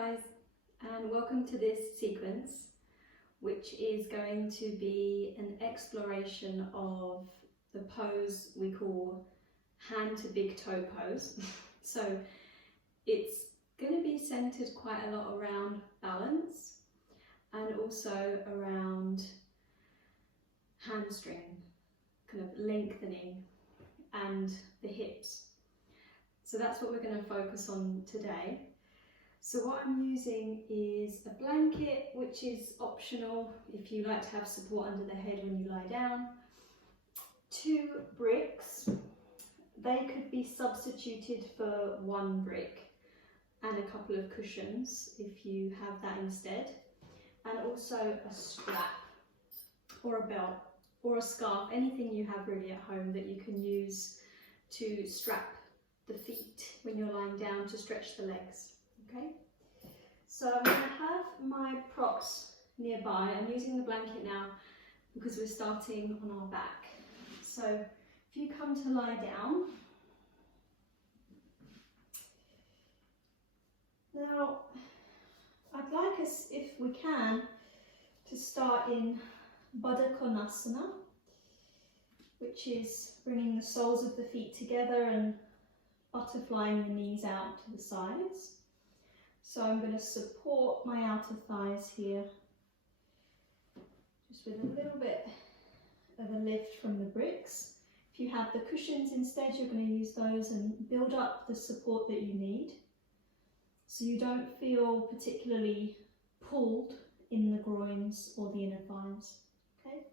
guys, and welcome to this sequence, which is going to be an exploration of the pose we call hand to big toe pose. So it's going to be centered quite a lot around balance and also around hamstring, kind of lengthening, and the hips. So that's what we're going to focus on today. So what I'm using is a blanket, which is optional if you like to have support under the head when you lie down. 2 bricks, they could be substituted for 1 brick, and a couple of cushions if you have that instead. And also a strap or a belt or a scarf, anything you have really at home that you can use to strap the feet when you're lying down to stretch the legs. Okay, so I'm going to have my props nearby. I'm using the blanket now because we're starting on our back. So if you come to lie down, now I'd like us, if we can, to start in Padangusthasana, which is bringing the soles of the feet together and butterflying the knees out to the sides. So I'm going to support my outer thighs here, just with a little bit of a lift from the bricks. If you have the cushions instead, you're going to use those and build up the support that you need, so you don't feel particularly pulled in the groins or the inner thighs. Okay.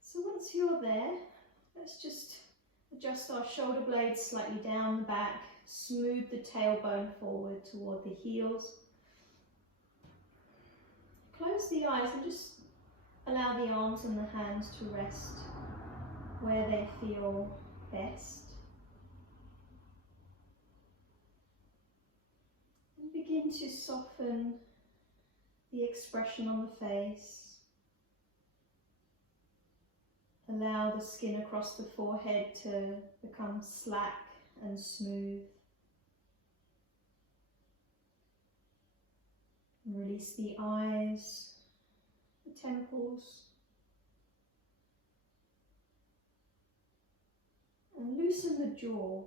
So once you're there, let's just adjust our shoulder blades slightly down the back. Smooth the tailbone forward toward the heels. Close the eyes and just allow the arms and the hands to rest where they feel best. And begin to soften the expression on the face. Allow the skin across the forehead to become slack and smooth. Release the eyes, the temples, and loosen the jaw.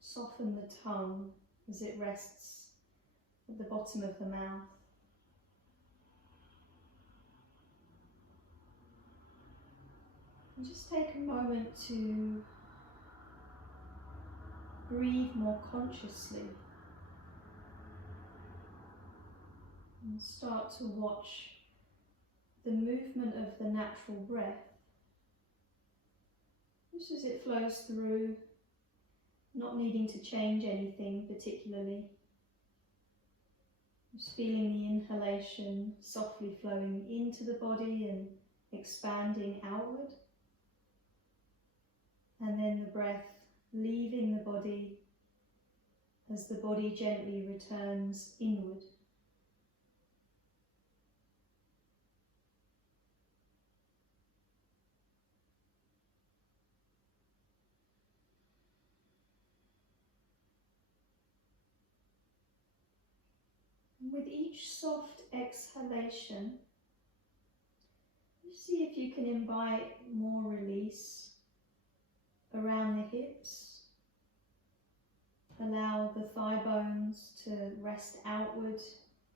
Soften the tongue as it rests at the bottom of the mouth. And just take a moment to breathe more consciously. And start to watch the movement of the natural breath, just as it flows through, not needing to change anything particularly. Just feeling the inhalation softly flowing into the body and expanding outward, and then the breath leaving the body as the body gently returns inward. With each soft exhalation, you see if you can invite more release around the hips. Allow the thigh bones to rest outward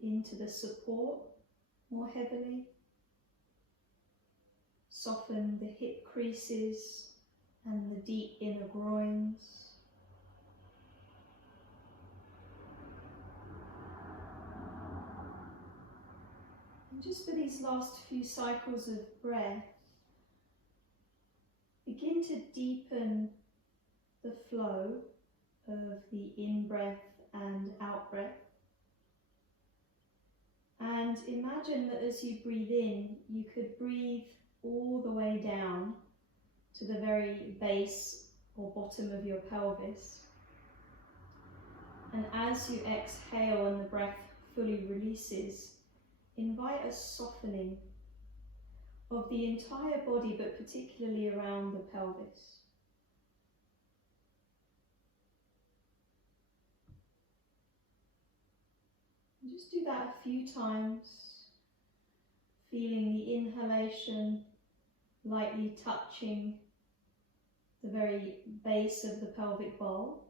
into the support more heavily. Soften the hip creases and the deep inner groins. And just for these last few cycles of breath, begin to deepen the flow of the in-breath and out-breath. And imagine that as you breathe in, you could breathe all the way down to the very base or bottom of your pelvis. And as you exhale and the breath fully releases, invite a softening of the entire body, but particularly around the pelvis. And just do that a few times, feeling the inhalation lightly touching the very base of the pelvic bowl.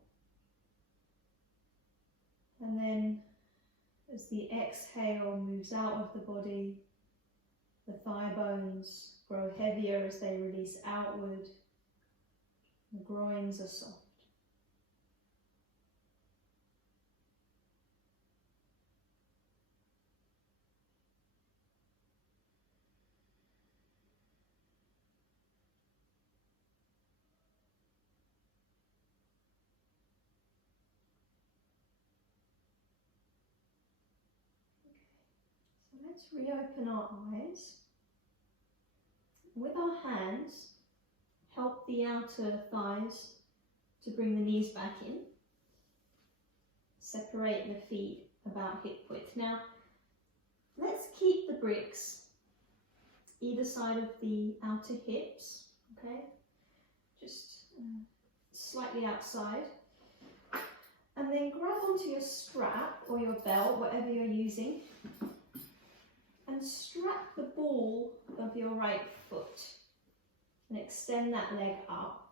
And then as the exhale moves out of the body, the thigh bones grow heavier as they release outward. The groins are soft. So let's reopen our eyes. With our hands, help the outer thighs to bring the knees back in. Separate the feet about hip width. Now, let's keep the bricks either side of the outer hips, okay? Just slightly outside. And then grab onto your strap or your belt, whatever you're using, and strap the ball of your right foot and extend that leg up.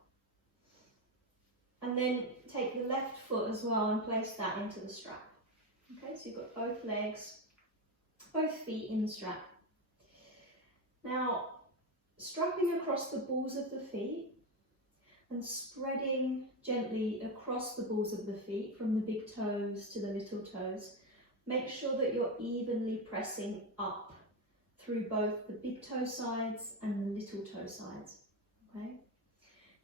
And then take the left foot as well and place that into the strap. Okay, so you've got both legs, both feet in the strap. Now, strapping across the balls of the feet and spreading gently across the balls of the feet from the big toes to the little toes. Make sure that you're evenly pressing up through both the big toe sides and the little toe sides. Okay.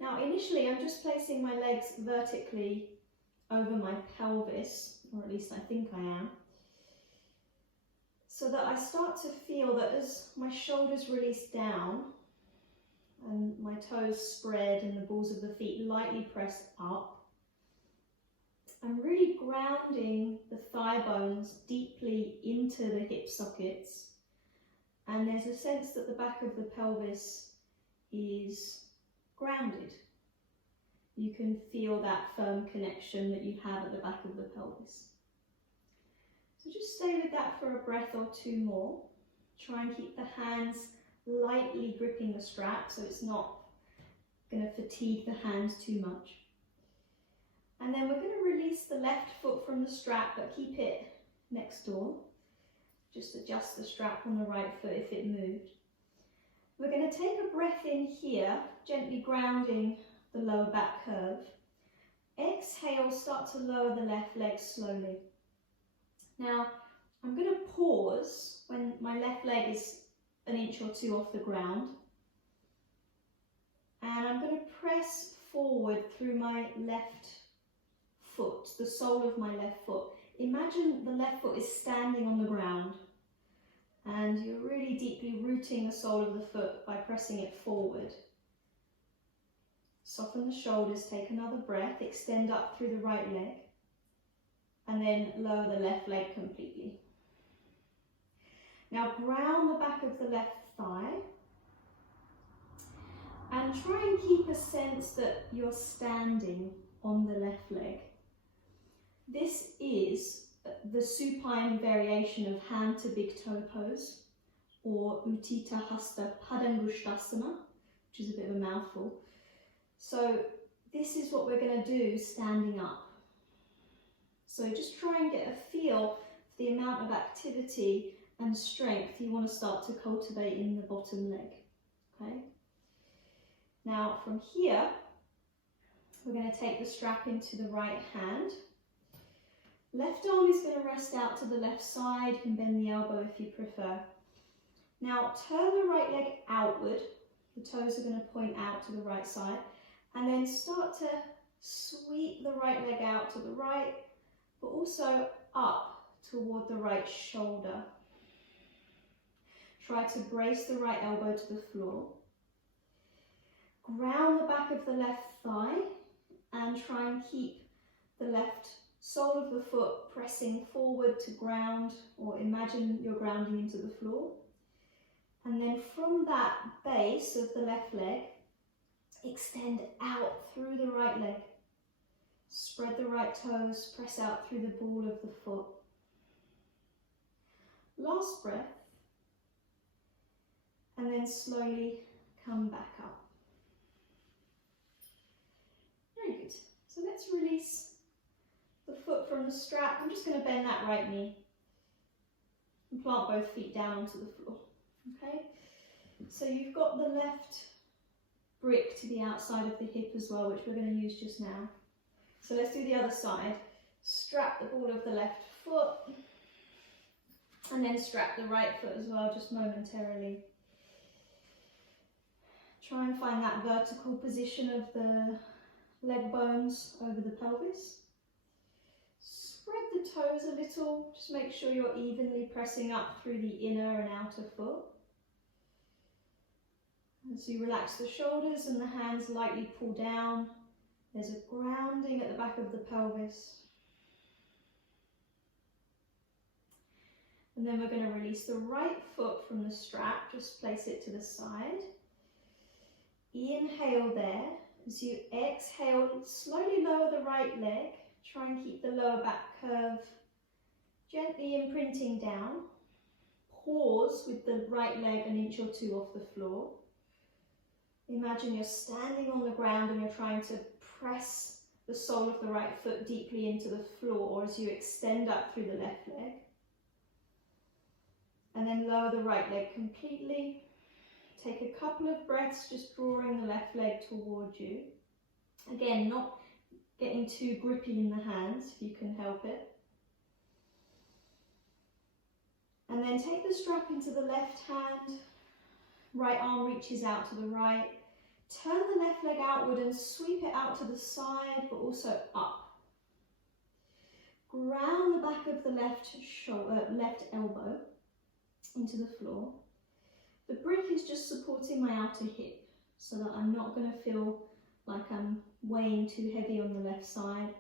Now, initially, I'm just placing my legs vertically over my pelvis, or at least I think I am, so that I start to feel that as my shoulders release down and my toes spread and the balls of the feet lightly press up, I'm really grounding the thigh bones deeply into the hip sockets, and there's a sense that the back of the pelvis is grounded. You can feel that firm connection that you have at the back of the pelvis. So just stay with that for a breath or two more. Try and keep the hands lightly gripping the strap so it's not going to fatigue the hands too much. And then we're going to release the left foot from the strap, but keep it next door. Just adjust the strap on the right foot if it moved. We're going to take a breath in here, gently grounding the lower back curve. Exhale, start to lower the left leg slowly. Now, I'm going to pause when my left leg is an inch or two off the ground. And I'm going to press forward through my left foot, the sole of my left foot. Imagine the left foot is standing on the ground and you're really deeply rooting the sole of the foot by pressing it forward. Soften the shoulders, take another breath, extend up through the right leg, and then lower the left leg completely. Now ground the back of the left thigh and try and keep a sense that you're standing on the left leg. This is the supine variation of hand to big toe pose, or Uttitha Hasta Padangusthasana, which is a bit of a mouthful. So this is what we're going to do standing up. So just try and get a feel for the amount of activity and strength you want to start to cultivate in the bottom leg. Okay. Now from here, we're going to take the strap into the right hand. Left arm is going to rest out to the left side. You can bend the elbow if you prefer. Now turn the right leg outward. The toes are going to point out to the right side. And then start to sweep the right leg out to the right, but also up toward the right shoulder. Try to brace the right elbow to the floor. Ground the back of the left thigh and try and keep the left sole of the foot pressing forward to ground, or imagine you're grounding into the floor. And then from that base of the left leg, extend out through the right leg. Spread the right toes, press out through the ball of the foot. Last breath. And then slowly come back up. Very good. So let's release the foot from the strap. I'm just going to bend that right knee and plant both feet down onto the floor. Okay? So you've got the left brick to the outside of the hip as well, which we're going to use just now. So let's do the other side. Strap the ball of the left foot and then strap the right foot as well, just momentarily. Try and find that vertical position of the leg bones over the pelvis. Spread the toes a little, just make sure you're evenly pressing up through the inner and outer foot. As you relax the shoulders and the hands lightly pull down, there's a grounding at the back of the pelvis. And then we're going to release the right foot from the strap, just place it to the side. Inhale there. As you exhale, slowly lower the right leg. Try and keep the lower back curve gently imprinting down. Pause with the right leg an inch or two off the floor. Imagine you're standing on the ground and you're trying to press the sole of the right foot deeply into the floor as you extend up through the left leg. And then lower the right leg completely. Take a couple of breaths, just drawing the left leg toward you. Again, not getting too grippy in the hands if you can help it. And then take the strap into the left hand. Right arm reaches out to the right. Turn the left leg outward and sweep it out to the side, but also up. Ground the back of the left elbow into the floor. The brick is just supporting my outer hip so that I'm not going to feel like I'm weighing too heavy on the left side.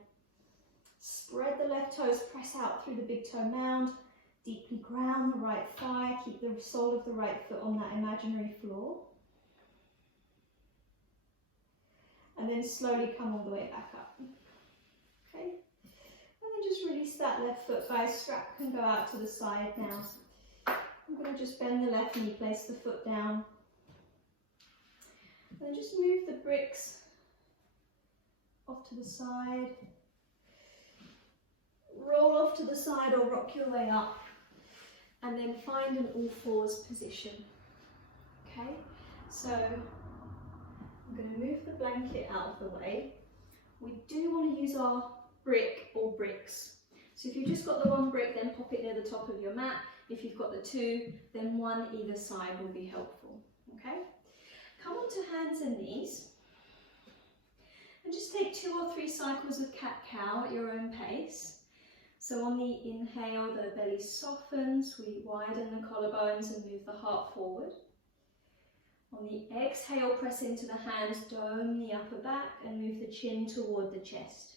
Spread the left toes, press out through the big toe mound. Deeply ground the right thigh, keep the sole of the right foot on that imaginary floor. And then slowly come all the way back up. Okay? And then just release that left foot, guys. Strap can go out to the side now. I'm going to just bend the left knee, place the foot down. And then just move the bricks off to the side. Roll off to the side or rock your way up. And then find an all fours position. Okay, so I'm going to move the blanket out of the way. We do want to use our brick or bricks. So if you've just got the one brick, then pop it near the top of your mat. If you've got the two, then one either side will be helpful. Okay, come onto hands and knees. And just take 2 or 3 cycles of cat-cow at your own pace. So on the inhale, the belly softens, we widen the collarbones and move the heart forward. On the exhale, press into the hands, dome the upper back and move the chin toward the chest.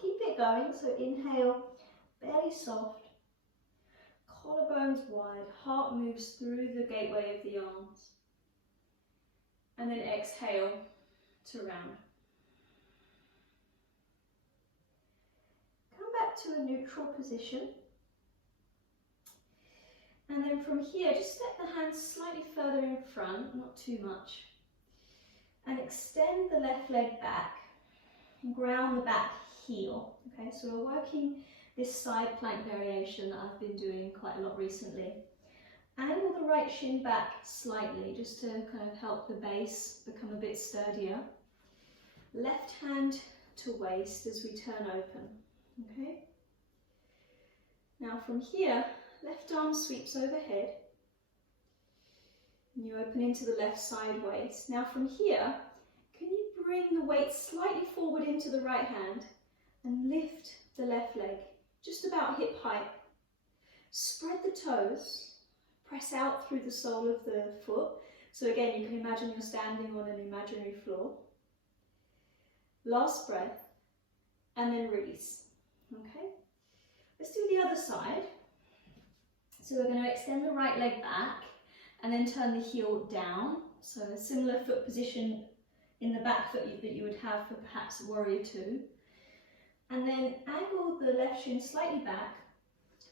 Keep it going, so inhale, belly soft, collarbones wide, heart moves through the gateway of the arms. And then exhale to round. To a neutral position, and then from here just step the hands slightly further in front, not too much, and extend the left leg back and ground the back heel. Okay, so we're working this side plank variation that I've been doing quite a lot recently. Angle the right shin back slightly just to kind of help the base become a bit sturdier. Left hand to waist as we turn open. Okay. Now from here, left arm sweeps overhead. And you open into the left side waist. Now from here, can you bring the weight slightly forward into the right hand and lift the left leg, just about hip height. Spread the toes, press out through the sole of the foot. So again, you can imagine you're standing on an imaginary floor. Last breath, and then release. Okay, let's do the other side. So we're going to extend the right leg back and then turn the heel down. So a similar foot position in the back foot that you would have for perhaps warrior two. And then angle the left shin slightly back,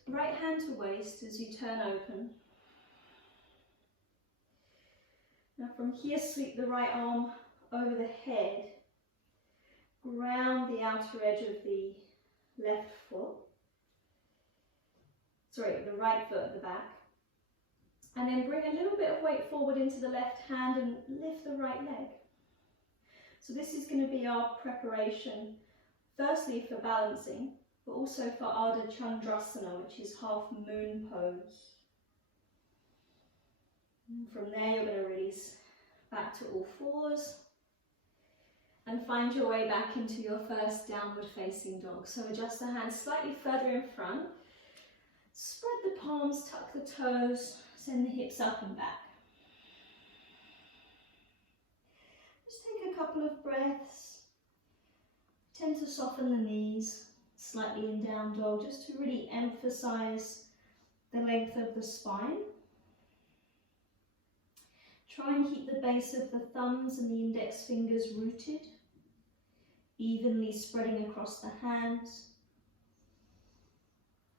right hand to waist as you turn open. Now from here, sweep the right arm over the head. Ground the outer edge of the left foot. Sorry, the right foot at the back. And then bring a little bit of weight forward into the left hand and lift the right leg. So this is going to be our preparation, firstly for balancing, but also for Ardha Chandrasana, which is half moon pose. And from there you're going to release back to all fours and find your way back into your first downward facing dog. So adjust the hands slightly further in front, spread the palms, tuck the toes, send the hips up and back. Just take a couple of breaths. Tend to soften the knees slightly in down dog, just to really emphasize the length of the spine. Try and keep the base of the thumbs and the index fingers rooted, evenly spreading across the hands.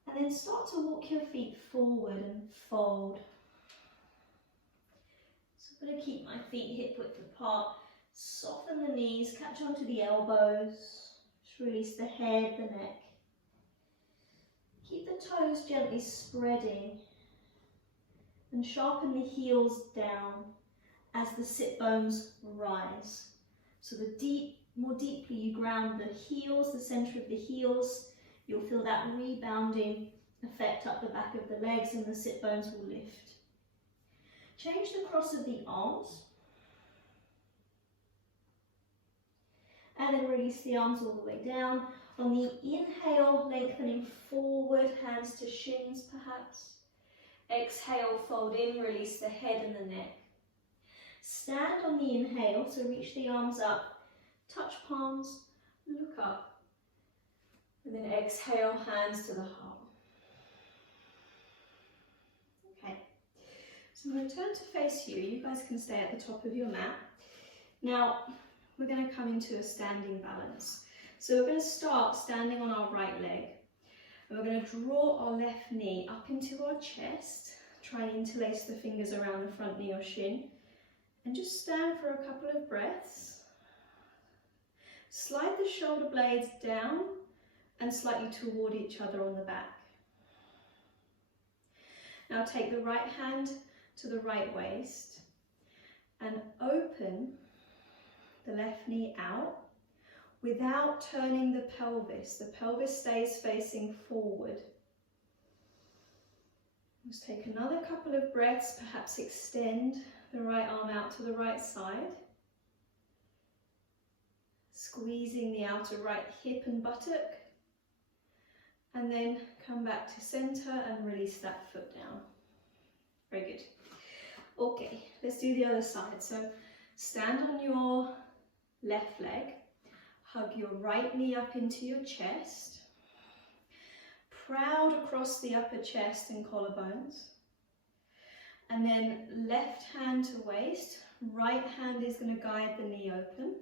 And then start to walk your feet forward and fold. So I'm going to keep my feet hip width apart, soften the knees, catch onto the elbows, just release the head, the neck. Keep the toes gently spreading and sharpen the heels down as the sit bones rise. So more deeply you ground the heels, the centre of the heels, you'll feel that rebounding effect up the back of the legs and the sit bones will lift. Change the cross of the arms. And then release the arms all the way down. On the inhale, lengthening forward, hands to shins perhaps. Exhale, fold in, release the head and the neck. Stand on the inhale, so reach the arms up, touch palms, look up. And then exhale, hands to the heart. Okay, so I'm going to turn to face you. You guys can stay at the top of your mat. Now, we're going to come into a standing balance. So we're going to start standing on our right leg. And we're going to draw our left knee up into our chest. Try and interlace the fingers around the front knee or shin. And just stand for a couple of breaths. Slide the shoulder blades down and slightly toward each other on the back. Now take the right hand to the right waist and open the left knee out without turning the pelvis. The pelvis stays facing forward. Let's take another couple of breaths, perhaps extend the right arm out to the right side. Squeezing the outer right hip and buttock. And then come back to center and release that foot down. Very good. Okay, let's do the other side. So stand on your left leg, hug your right knee up into your chest, proud across the upper chest and collarbones, and then left hand to waist, right hand is going to guide the knee open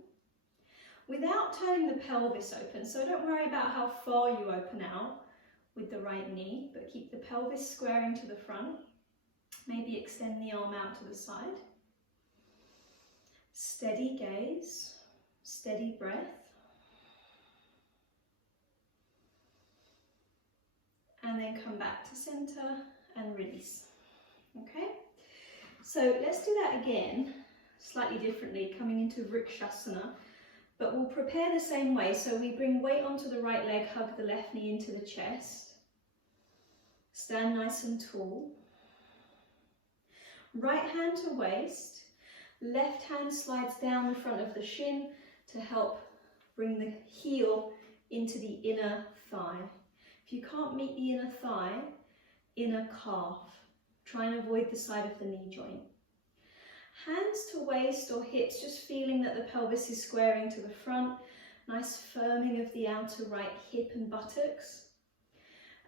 without turning the pelvis open. So don't worry about how far you open out with the right knee, but keep the pelvis squaring to the front. Maybe extend the arm out to the side. Steady gaze, steady breath. And then come back to center and release. Okay? So let's do that again, slightly differently, coming into Vrksasana. But we'll prepare the same way. So we bring weight onto the right leg, hug the left knee into the chest. Stand nice and tall. Right hand to waist. Left hand slides down the front of the shin to help bring the heel into the inner thigh. If you can't meet the inner thigh, inner calf. Try and avoid the side of the knee joint. Hands to waist or hips, just feeling that the pelvis is squaring to the front. Nice firming of the outer right hip and buttocks.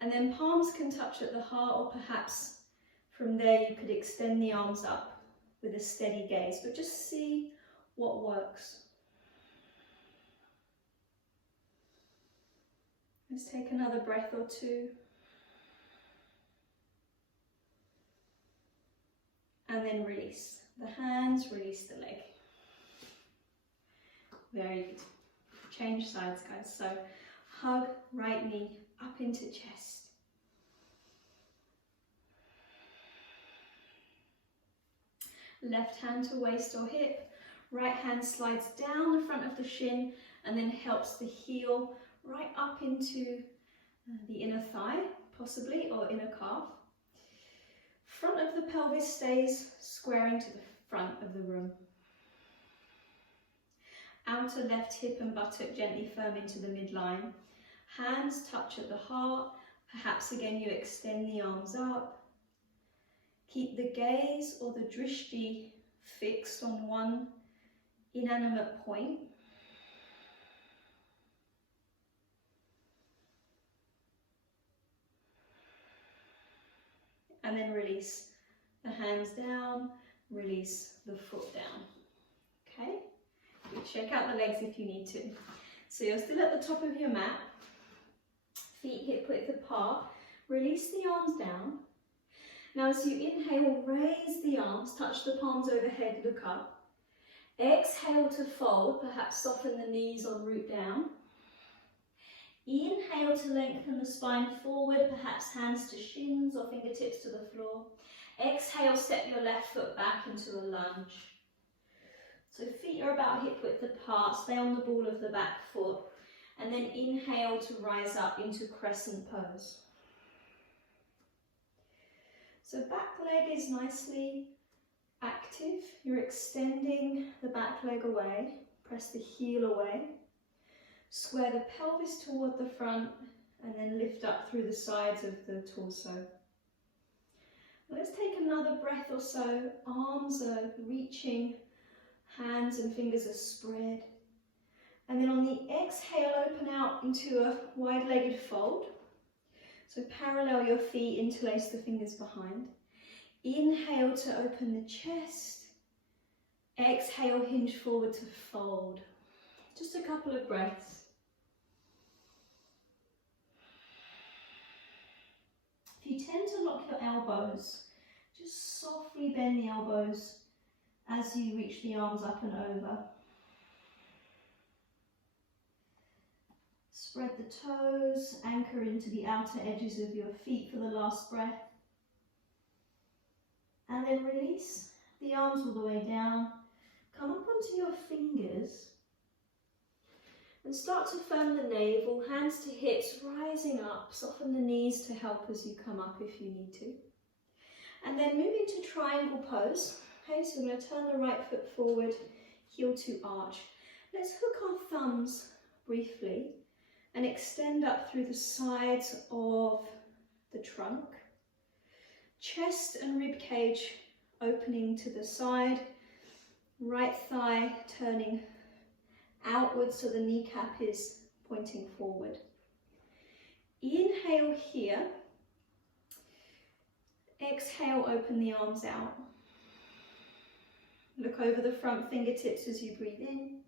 And then palms can touch at the heart, or perhaps from there you could extend the arms up with a steady gaze, but just see what works. Let's take another breath or two. and then release the hands, release the leg. Very good. Change sides, guys. So hug right knee up into chest. Left hand to waist or hip. Right hand slides down the front of the shin and then helps the heel right up into the inner thigh, possibly, or inner calf. Front of the pelvis stays squaring to the front of the room. Outer left hip and buttock gently firm into the midline. Hands touch at the heart. Perhaps again you extend the arms up. Keep the gaze or the drishti fixed on one inanimate point. And then release the hands down, release the foot down. Okay? You check out the legs if you need to. So you're still at the top of your mat, feet hip width apart. Release the arms down. Now as you inhale, raise the arms, touch the palms overhead, look up. Exhale to fold, perhaps soften the knees or root down. Inhale to lengthen the spine forward, perhaps hands to shins or fingertips to the floor. Exhale, step your left foot back into a lunge. So feet are about hip width apart, stay on the ball of the back foot. And then inhale to rise up into crescent pose. So back leg is nicely active. You're extending the back leg away. Press the heel away. Square the pelvis toward the front and then lift up through the sides of the torso. Let's take another breath or so. Arms are reaching, hands and fingers are spread. And then on the exhale, open out into a wide-legged fold. So parallel your feet, interlace the fingers behind. Inhale to open the chest. Exhale, hinge forward to fold. Just a couple of breaths. If you tend to lock your elbows, just softly bend the elbows as you reach the arms up and over. Spread the toes, anchor into the outer edges of your feet for the last breath. And then release the arms all the way down. Come up onto your fingers and start to firm the navel, hands to hips, rising up. Soften the knees to help as you come up if you need to. And then move into triangle pose. Okay, so we're going to turn the right foot forward, heel to arch. Let's hook our thumbs briefly and extend up through the sides of the trunk. Chest and rib cage opening to the side. Right thigh turning outwards so the kneecap is pointing forward. Inhale here. Exhale, open the arms out. Look over the front fingertips as you breathe in.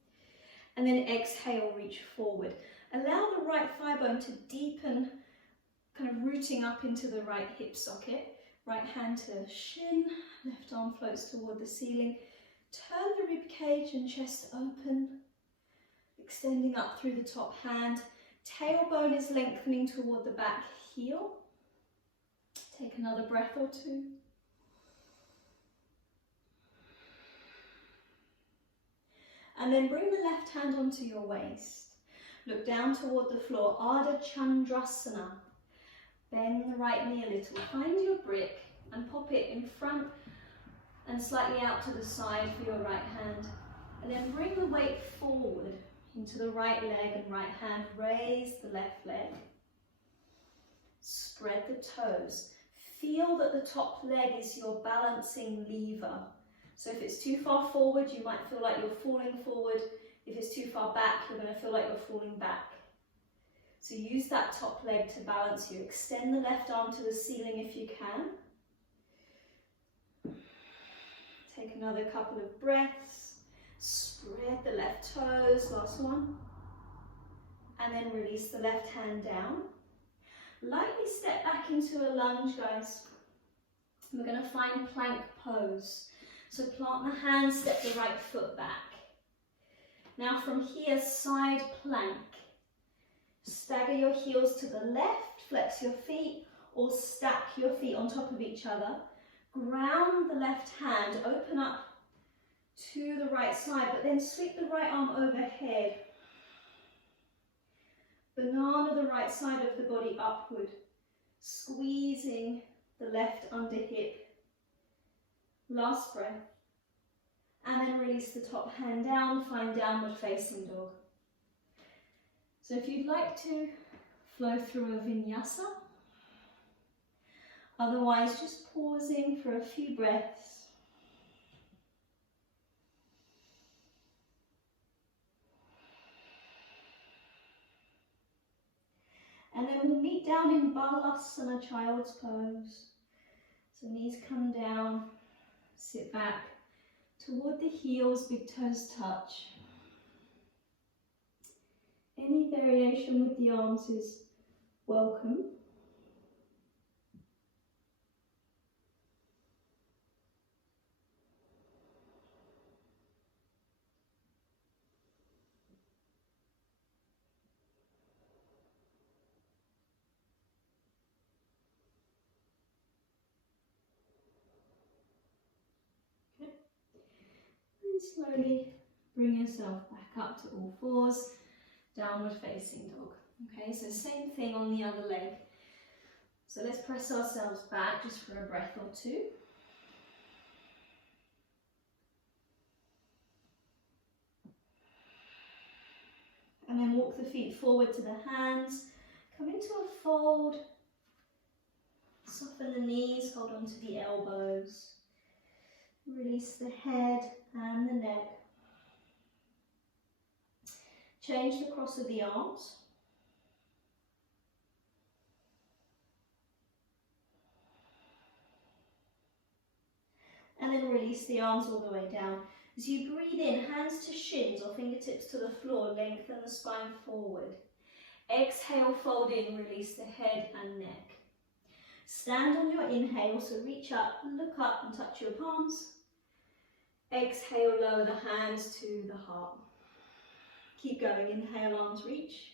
And then exhale, reach forward. Allow the right thigh bone to deepen, kind of rooting up into the right hip socket. Right hand to shin, left arm floats toward the ceiling. Turn the rib cage and chest open, extending up through the top hand. Tailbone is lengthening toward the back heel. Take another breath or two. And then bring the left hand onto your waist. Look down toward the floor, Ardha Chandrasana. Bend the right knee a little. Find your brick and pop it in front and slightly out to the side for your right hand. And then bring the weight forward into the right leg and right hand. Raise the left leg. Spread the toes. Feel that the top leg is your balancing lever. So if it's too far forward, you might feel like you're falling forward. If it's too far back, you're going to feel like you're falling back. So use that top leg to balance you. Extend the left arm to the ceiling if you can. Take another couple of breaths. Spread the left toes, last one. And then release the left hand down. Lightly step back into a lunge, guys. We're going to find plank pose. So plant the hands, step the right foot back. Now from here, side plank. Stagger your heels to the left, flex your feet, or stack your feet on top of each other. Ground the left hand, open up to the right side, but then sweep the right arm overhead. Banana the right side of the body upward, squeezing the left under hip. Last breath. And then release the top hand down, find downward facing dog. So if you'd like to flow through a vinyasa, otherwise just pausing for a few breaths. And then we'll meet down in Vasisthasana, child's pose. So knees come down, sit back, toward the heels, big toes touch. Any variation with the arms is welcome. Slowly bring yourself back up to all fours, downward facing dog. Okay, so same thing on the other leg. So let's press ourselves back just for a breath or two. And then walk the feet forward to the hands, come into a fold, soften the knees, hold on to the elbows. Release the head and the neck. Change the cross of the arms. And then release the arms all the way down. As you breathe in, hands to shins or fingertips to the floor, lengthen the spine forward. Exhale, fold in, release the head and neck. Stand on your inhale, so reach up, look up and touch your palms. Exhale, lower the hands to the heart. Keep going, inhale, arms reach.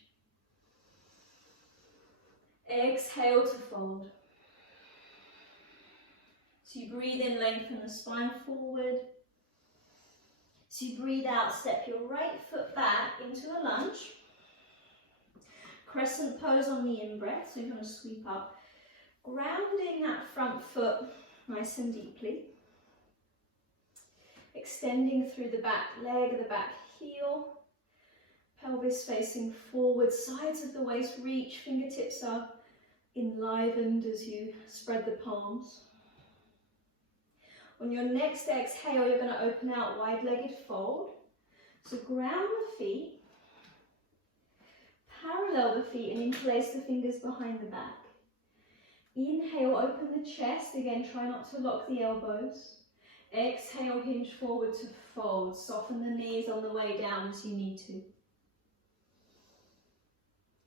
Exhale to fold. So you breathe in, lengthen the spine forward. So you breathe out, step your right foot back into a lunge. Crescent pose on the in-breath, so you're going to sweep up. Grounding that front foot nice and deeply. Extending through the back leg, the back heel. Pelvis facing forward, sides of the waist reach, fingertips are enlivened as you spread the palms. On your next exhale, you're going to open out wide-legged fold. So ground the feet, parallel the feet and interlace the fingers behind the back. Inhale, open the chest. Again, try not to lock the elbows. Exhale, hinge forward to fold. Soften the knees on the way down as you need to.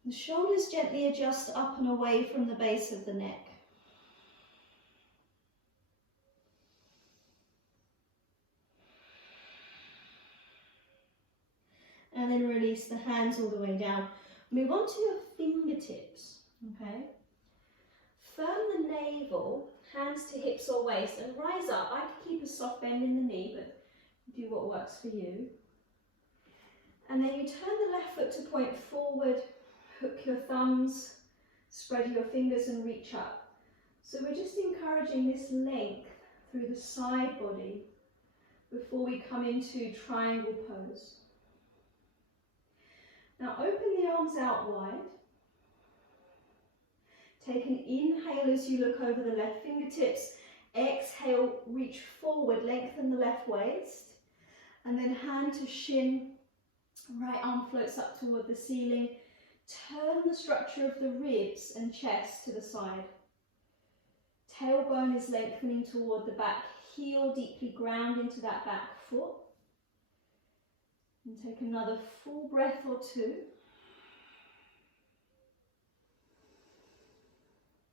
The shoulders gently adjust up and away from the base of the neck. And then release the hands all the way down. Move on to your fingertips, okay? Firm the navel, hands to hips or waist, and rise up. I can keep a soft bend in the knee, but do what works for you. And then you turn the left foot to point forward, hook your thumbs, spread your fingers and reach up. So we're just encouraging this length through the side body before we come into triangle pose. Now open the arms out wide. Take an inhale as you look over the left fingertips. Exhale, reach forward, lengthen the left waist. And then hand to shin, right arm floats up toward the ceiling. Turn the structure of the ribs and chest to the side. Tailbone is lengthening toward the back. Heel deeply ground into that back foot. And take another full breath or two.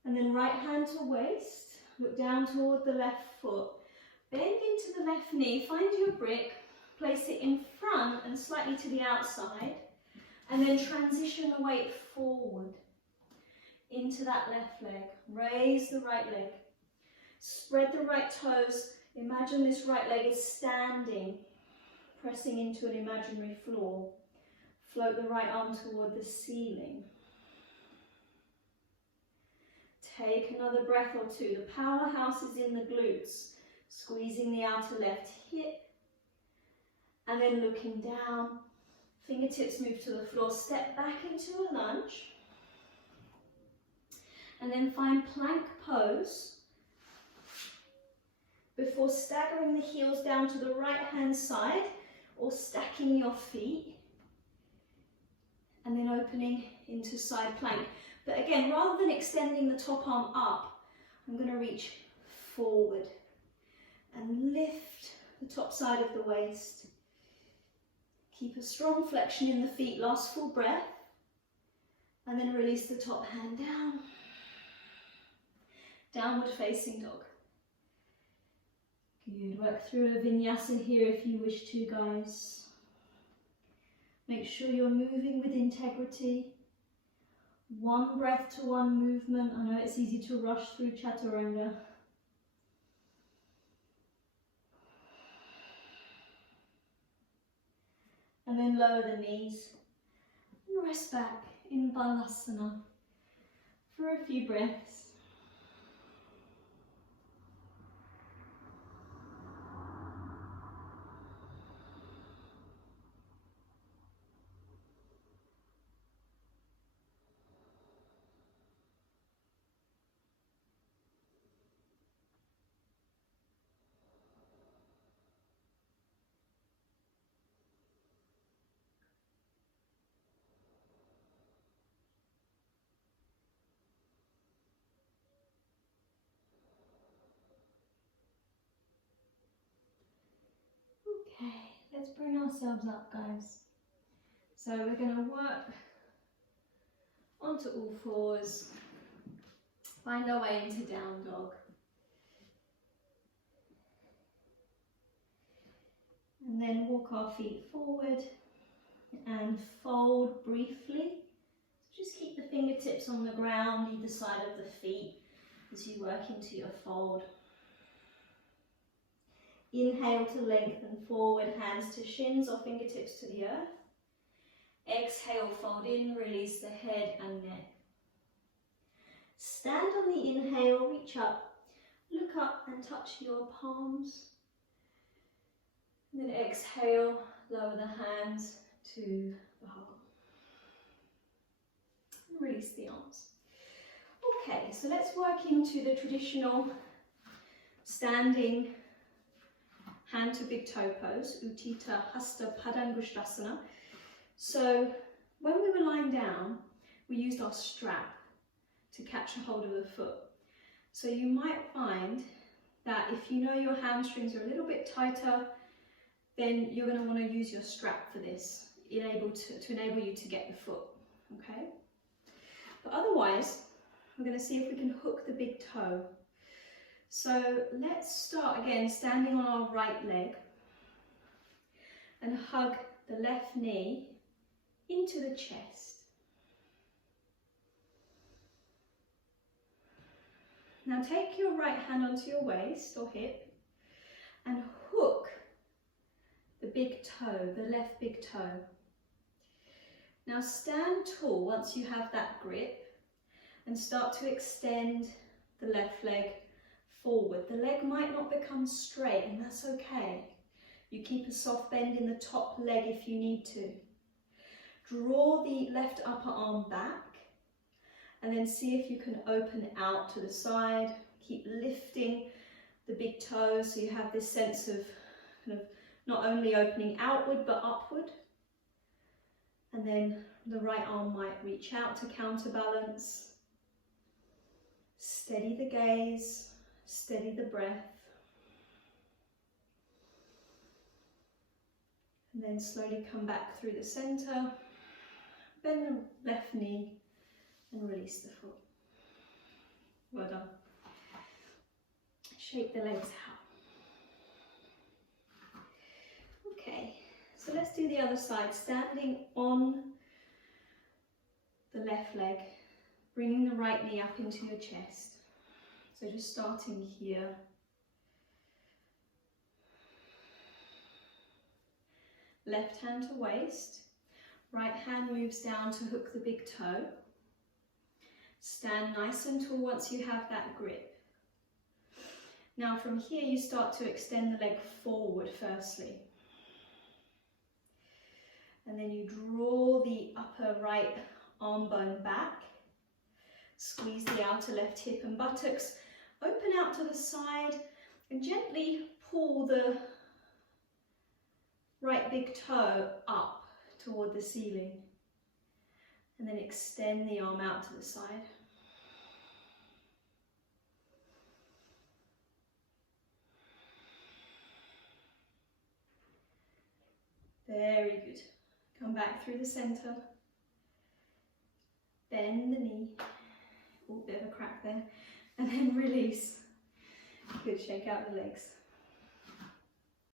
And then right hand to waist, Look down toward the left foot. Bend into the left knee, find your brick, place it in front and slightly to the outside, and then transition the weight forward into that left leg. Raise the right leg. Spread the right toes. Imagine this right leg is standing, pressing into an imaginary floor. Float the right arm toward the ceiling. Take another breath or two. The powerhouse is in the glutes, squeezing the outer left hip, and then looking down. Fingertips move to the floor. Step back into a lunge, and then find plank pose before staggering the heels down to the right hand side or stacking your feet, and then opening into side plank. But again, rather than extending the top arm up, I'm going to reach forward and lift the top side of the waist. Keep a strong flexion in the feet, last full breath, and then release the top hand down. Downward facing dog. Good, work through a vinyasa here if you wish to, guys. Make sure you're moving with integrity. One breath to one movement. I know it's easy to rush through chaturanga. And then lower the knees and rest back in Balasana for a few breaths. Okay, let's bring ourselves up, guys. So we're going to work onto all fours, find our way into down dog. And then walk our feet forward and fold briefly. So just keep the fingertips on the ground, either side of the feet as you work into your fold. Inhale to lengthen forward, hands to shins or fingertips to the earth. Exhale, fold in, release the head and neck. Stand on the inhale, reach up, look up and touch your palms. And then exhale, lower the hands to the heart. And release the arms. Okay, so let's work into the traditional standing hand to big toe pose, Uttitha Hasta Padangusthasana. So when we were lying down, we used our strap to catch a hold of the foot. So you might find that if you know your hamstrings are a little bit tighter, then you're going to want to use your strap for this, to enable you to get the foot, okay? But otherwise, we're going to see if we can hook the big toe. So let's start again standing on our right leg and hug the left knee into the chest. Now take your right hand onto your waist or hip and hook the big toe, the left big toe. Now stand tall once you have that grip and start to extend the left leg forward. The leg might not become straight, and that's okay. You keep a soft bend in the top leg if you need to. Draw the left upper arm back and then see if you can open out to the side. Keep lifting the big toe so you have this sense of kind of not only opening outward but upward. And then the right arm might reach out to counterbalance. Steady the gaze. Steady the breath. And then slowly come back through the center. Bend the left knee and release the foot. Well done. shake the legs out. Okay, so let's do the other side, standing on the left leg, bringing the right knee up into your chest. So just starting here. Left hand to waist, right hand moves down to hook the big toe. Stand nice and tall once you have that grip. Now from here you start to extend the leg forward firstly. And then you draw the upper right arm bone back. Squeeze the outer left hip and buttocks. Open out to the side and gently pull the right big toe up toward the ceiling. And then extend the arm out to the side. Very good. Come back through the center. Bend the knee. Oh, bit of a crack there. And then release. Good, shake out the legs.